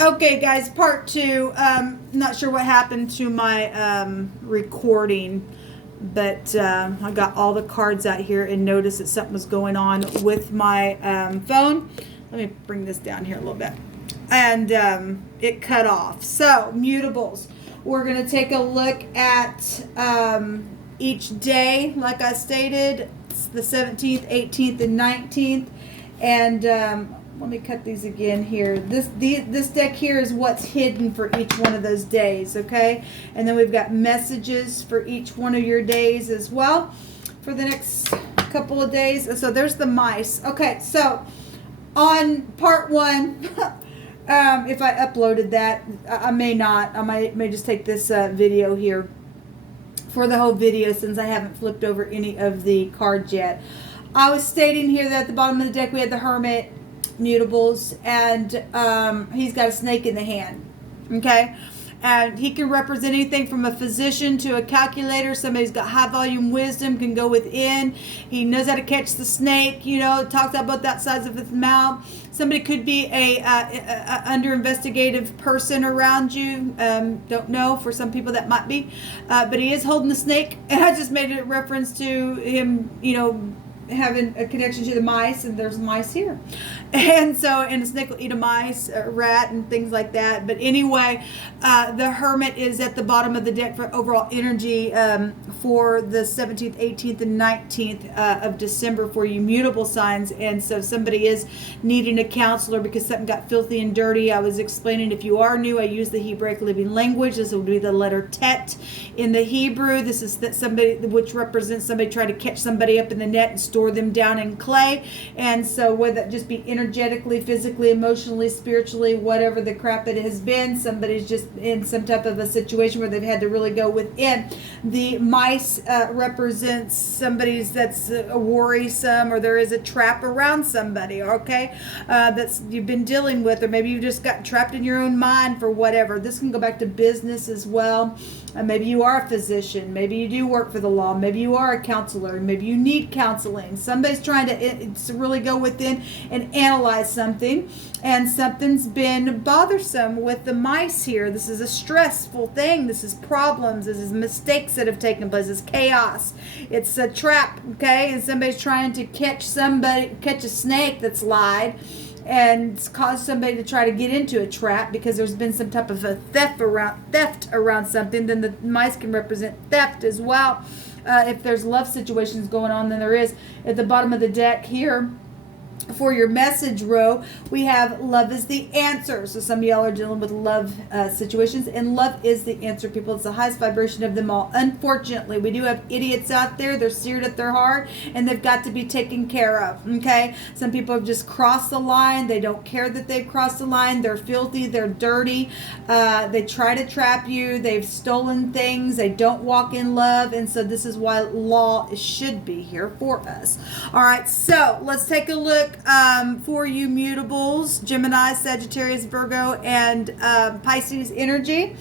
Okay, guys, part two. Not sure what happened to my recording, but I got all the cards out here and noticed that something was going on with my phone. Let me bring this down here a little bit. And it cut off. So, mutables. We're going to take a look at each day, like I stated. It's the 17th, 18th, and 19th. And let me cut these again here. This deck here is what's hidden for each one of those days, okay? And then we've got messages for each one of your days as well for the next couple of days. So there's the mice. Okay, so on part one, if I uploaded that, I may not. I may just take this video here for the whole video since I haven't flipped over any of the cards yet. I was stating here that at the bottom of the deck we had the Hermit, mutables, and he's got a snake in the hand, okay? And he can represent anything from a physician to a calculator. Somebody's got high volume wisdom, can go within. He knows how to catch the snake, you know, talks about that size of his mouth. Somebody could be a under investigative person around you. Don't know, for some people that might be. But he is holding the snake. And I just made a reference to him, you know, having a connection to the mice, and there's mice here, and a snake will eat a mice, a rat, and things like that. But anyway, the Hermit is at the bottom of the deck for overall energy for the 17th, 18th, and 19th of December for you mutable signs. And so somebody is needing a counselor because something got filthy and dirty. I was explaining, if you are new, I use the Hebraic living language. This will be the letter Tet in the Hebrew. This is that somebody, which represents somebody trying to catch somebody up in the net and store them down in clay. And so whether that just be energetically, physically, emotionally, spiritually, whatever the crap it has been, somebody's just in some type of a situation where they've had to really go within. The mice represents somebody's that's worrisome, or there is a trap around somebody, okay, that's you've been dealing with, or maybe you've just got trapped in your own mind for whatever. This can go back to business as well. Maybe you are a physician. Maybe you do work for the law. Maybe you are a counselor. Maybe you need counseling. Somebody's trying to really go within and analyze something, and something's been bothersome with the mice here. This is a stressful thing. This is problems. This is mistakes that have taken place. It's chaos. It's a trap, okay? And somebody's trying to catch a snake that's lied, and cause somebody to try to get into a trap because there's been some type of a theft around something. Then the mice can represent theft as well. If there's love situations going on, then there is. At the bottom of the deck here, for your message row, we have love is the answer. So some of y'all are dealing with love situations, and love is the answer, people. It's the highest vibration of them all. Unfortunately, we do have idiots out there. They're seared at their heart, and they've got to be taken care of, okay? Some people have just crossed the line. They don't care that they've crossed the line. They're filthy. They're dirty. They try to trap you. They've stolen things. They don't walk in love, and so this is why law should be here for us. All right, so let's take a look for you mutables, Gemini, Sagittarius, Virgo, and Pisces energy.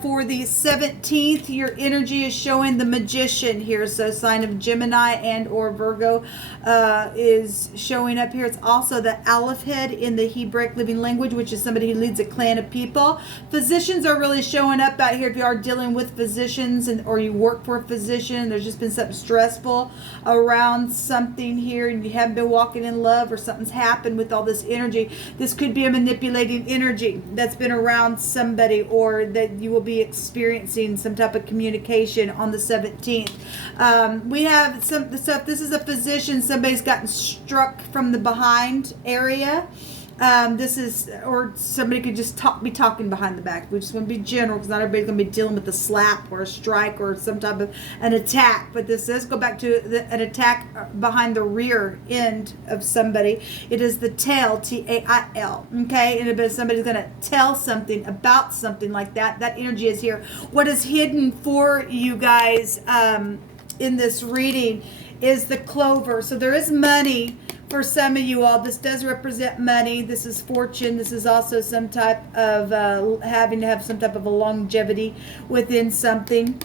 For the 17th, your energy is showing the Magician here. So sign of Gemini and or Virgo is showing up here. It's also the Aleph head in the Hebraic living language, which is somebody who leads a clan of people. Physicians are really showing up out here. If you are dealing with physicians or you work for a physician, there's just been something stressful around something here, and you haven't been walking in love, or something's happened with all this energy. This could be a manipulating energy that's been around somebody, or that you will be experiencing some type of communication on the 17th. We have some stuff. This is a physician. Somebody's gotten struck from the behind area. This is, or somebody could just be talking behind the back. We just want to be general, because not everybody's going to be dealing with a slap or a strike or some type of an attack. But this does go back to an attack behind the rear end of somebody. It is the tail, Tail. Okay, and if somebody's going to tell something about something like that, that energy is here. What is hidden for you guys in this reading is the Clover. So there is money. For some of you all, this does represent money. This is fortune. This is also some type of having to have some type of a longevity within something.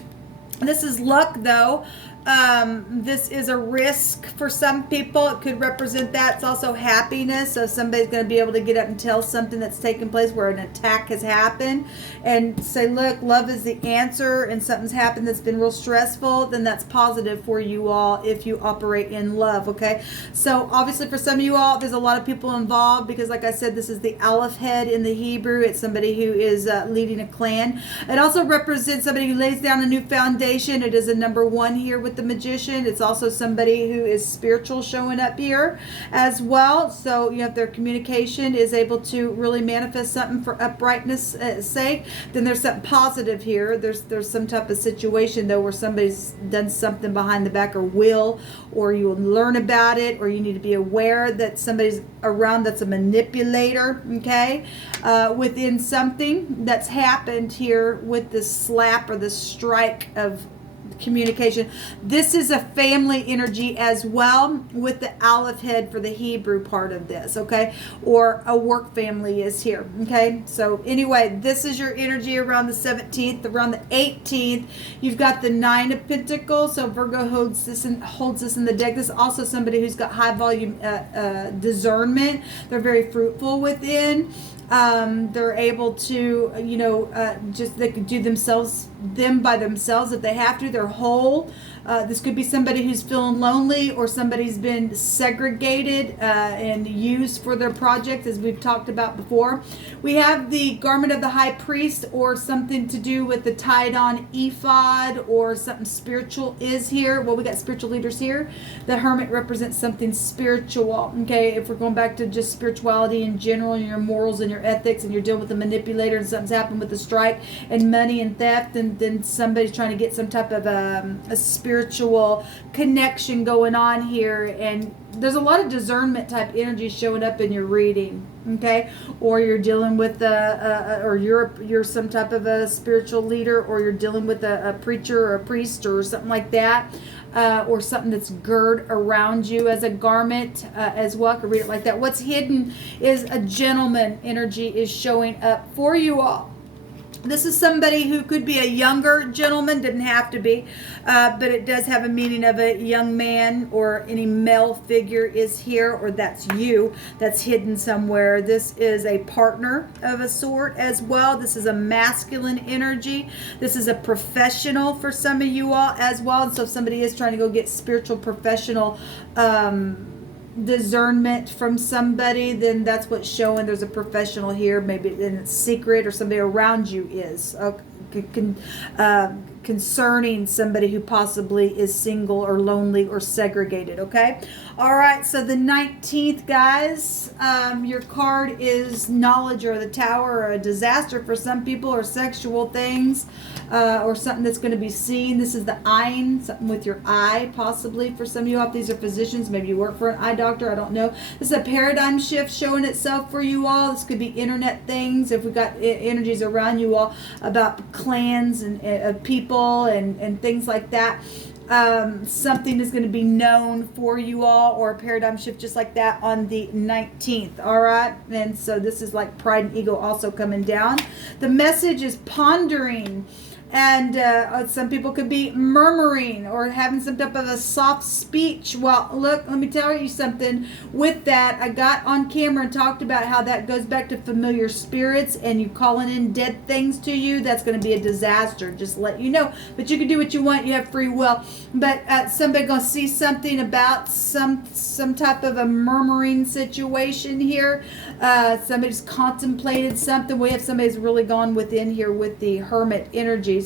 This is luck, though. This is a risk for some people. It could represent that. It's also happiness. So somebody's going to be able to get up and tell something that's taken place where an attack has happened and say, look, love is the answer, and something's happened that's been real stressful. Then that's positive for you all if you operate in love. Okay. So obviously for some of you all, there's a lot of people involved because, like I said, this is the Aleph head in the Hebrew. It's somebody who is leading a clan. It also represents somebody who lays down a new foundation. It is a number 1 here with the Magician. It's also somebody who is spiritual showing up here as well. So you know, if their communication is able to really manifest something for uprightness sake, then there's something positive here. There's some type of situation though where somebody's done something behind the back, or you will learn about it, or you need to be aware that somebody's around that's a manipulator, okay, within something that's happened here with the slap or the strike of communication. This is a family energy as well with the Aleph head for the Hebrew part of this, okay, or a work family is here, okay. So anyway, this is your energy around the 17th. Around the 18th, you've got the 9 of Pentacles. So Virgo holds this in the deck. This is also somebody who's got high volume discernment. They're very fruitful within. They're able to, you know, just they could do them by themselves if they have to. They're whole. This could be somebody who's feeling lonely, or somebody's been segregated and used for their project, as we've talked about before. We have the garment of the high priest, or something to do with the tied on ephod, or something spiritual is here. Well, we got spiritual leaders here. The hermit represents something spiritual. Okay, if we're going back to just spirituality in general, and your morals and your ethics, and you're dealing with a manipulator, and something's happened with the strike and money and theft, and then somebody's trying to get some type of a spiritual connection going on here, and there's a lot of discernment type energy showing up in your reading, okay, or you're dealing with or you're some type of a spiritual leader, or you're dealing with a preacher or a priest or something like that, or something that's girded around you as a garment as well. I could read it like that. What's hidden is a gentleman energy is showing up for you all. This is somebody who could be a younger gentleman, didn't have to be, but it does have a meaning of a young man, or any male figure is here, or that's you, that's hidden somewhere. This is a partner of a sort as well. This is a masculine energy. This is a professional for some of you all as well. And so if somebody is trying to go get spiritual professional discernment from somebody, then that's what's showing. There's a professional here, maybe in it's secret, or somebody around you is concerning somebody who possibly is single or lonely or segregated. Okay, all right, so the 19th, guys, your card is knowledge, or the tower, or a disaster for some people, or sexual things, or something that's going to be seen. This is the eyeing, something with your eye, possibly for some of you all. These are physicians, maybe you work for an eye doctor, I don't know. This is a paradigm shift showing itself for you all. This could be internet things, if we got energies around you all about clans and people and things like that. Something is going to be known for you all, or a paradigm shift just like that on the 19th. All right, and so this is like pride and ego also coming down. The message is pondering, and some people could be murmuring or having some type of a soft speech. Well, look, let me tell you something. With that, I got on camera and talked about how that goes back to familiar spirits, and you calling in dead things to you. That's going to be a disaster, just to let you know. But you can do what you want. You have free will. But somebody going to see something about some type of a murmuring situation here. Somebody's contemplated something. We have somebody's really gone within here with the hermit energies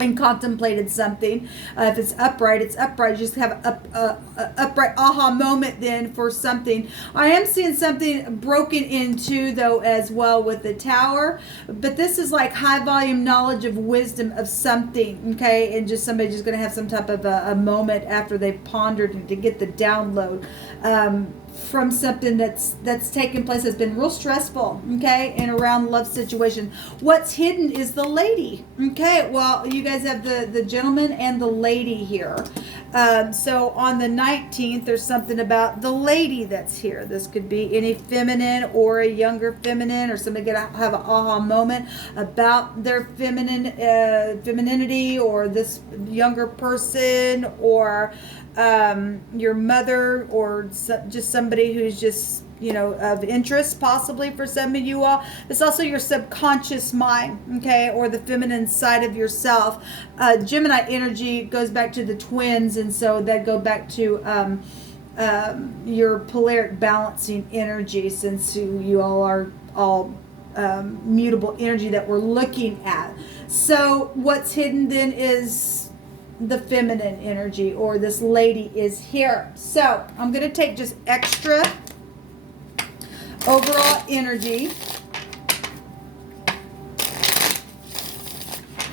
and contemplated something. If it's upright, it's upright. You just have a upright aha moment then for something. I am seeing something broken into though as well with the tower, but this is like high volume knowledge of wisdom of something, okay, and just somebody just going to have some type of a moment after they've pondered to get the download from something that's taken place, that's been real stressful, okay, and around love situation. What's hidden is the lady, okay. Well, you guys have the gentleman and the lady here, So on the 19th, there's something about the lady that's here. This could be any feminine or a younger feminine, or somebody gonna have an aha moment about their femininity, or this younger person, or your mother, or just somebody who's just, you know, of interest possibly for some of you all. It's also your subconscious mind, okay, or the feminine side of yourself. Gemini energy goes back to the twins, and so that go back to your polaric balancing energy, since you all are all mutable energy that we're looking at. So what's hidden then is the feminine energy, or this lady is here. So I'm going to take just extra overall energy.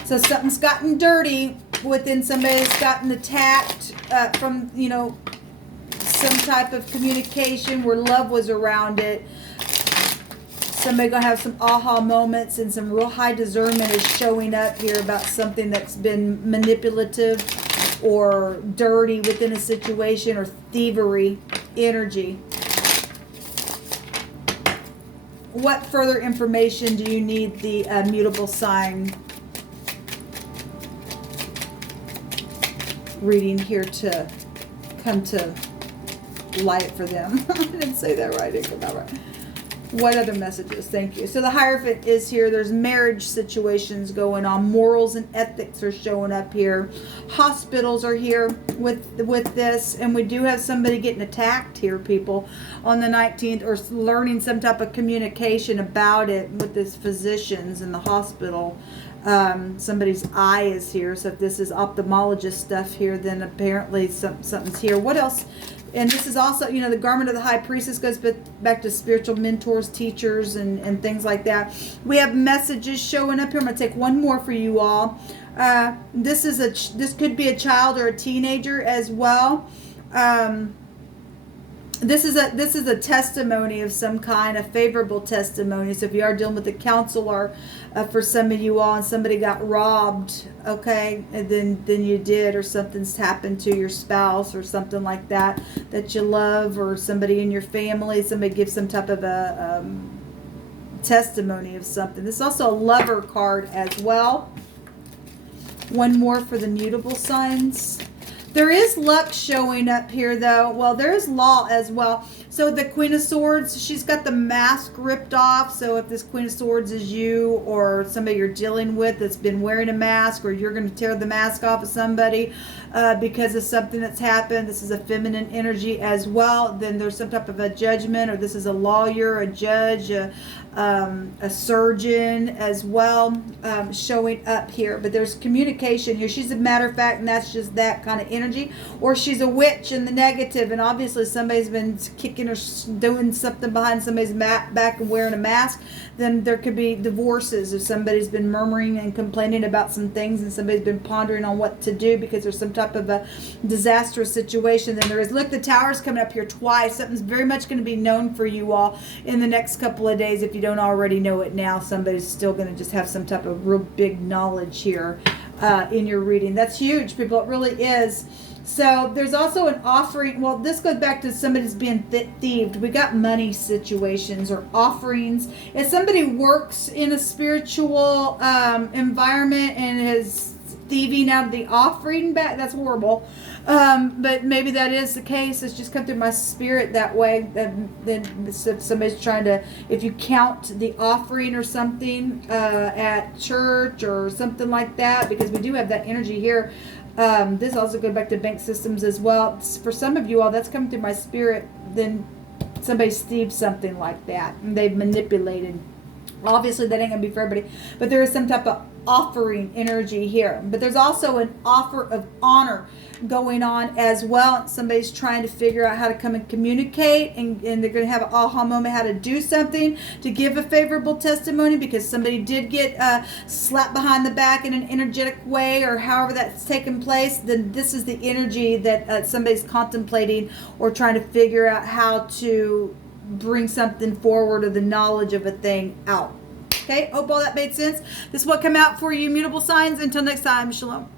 So something's gotten dirty within somebody that's gotten attacked from, you know, some type of communication where love was around it. Somebody gonna have some aha moments, and some real high discernment is showing up here about something that's been manipulative or dirty within a situation, or thievery energy. What further information do you need the mutable sign reading here to come to light for them? I didn't say that right. I didn't come out right. What other messages? Thank you. So the Hierophant is here. There's marriage situations going on. Morals and ethics are showing up here. Hospitals are here with this. And we do have somebody getting attacked here, people, on the 19th, or learning some type of communication about it with this physicians in the hospital. Somebody's eye is here. So if this is ophthalmologist stuff here, then apparently something's here. What else? And this is also, you know, the garment of the high priestess goes back to spiritual mentors, teachers, and things like that. We have messages showing up here. I'm going to take one more for you all. This could be a child or a teenager as well. This is a testimony of some kind, a favorable testimony. So if you are dealing with a counselor, for some of you all, and somebody got robbed, okay, and then you did, or something's happened to your spouse or something like that you love, or somebody in your family, somebody gives some type of a testimony of something. This is also a lover card as well. One more for the mutable signs. There is luck showing up here, though. Well, there is law as well. So the Queen of Swords, she's got the mask ripped off. So if this Queen of Swords is you, or somebody you're dealing with that's been wearing a mask, or you're going to tear the mask off of somebody because of something that's happened, this is a feminine energy as well. Then there's some type of a judgment, or this is a lawyer, a judge, a surgeon as well, showing up here. But there's communication here. She's a matter of fact, and that's just that kind of energy. Or she's a witch in the negative, and obviously somebody's been kicking or doing something behind somebody's back and wearing a mask. Then there could be divorces, if somebody's been murmuring and complaining about some things, and somebody's been pondering on what to do because there's some type of a disastrous situation. Then there is, look, the tower's coming up here twice. Something's very much going to be known for you all in the next couple of days. If you don't already know it now, somebody's still going to just have some type of real big knowledge here in your reading. That's huge, people. It really is. So there's also an offering. Well, this goes back to somebody's being thieved. We got money situations or offerings. If somebody works in a spiritual environment and is thieving out of the offering back, that's horrible. But maybe that is the case. It's just come through my spirit that way. Then if somebody's trying to, if you count the offering or something at church or something like that, because we do have that energy here. This also goes back to bank systems as well. For some of you all, that's coming through my spirit. Then somebody's thieved something like that, and they've manipulated. Obviously, that ain't going to be for everybody, but there is some type of offering energy here. But there's also an offer of honor going on as well. Somebody's trying to figure out how to come and communicate, and they're going to have an aha moment how to do something to give a favorable testimony, because somebody did get slapped behind the back in an energetic way, or however that's taken place. Then this is the energy that somebody's contemplating or trying to figure out how to bring something forward, or the knowledge of a thing out. Okay, hope all that made sense. This is what come out for you, mutable signs. Until next time, shalom.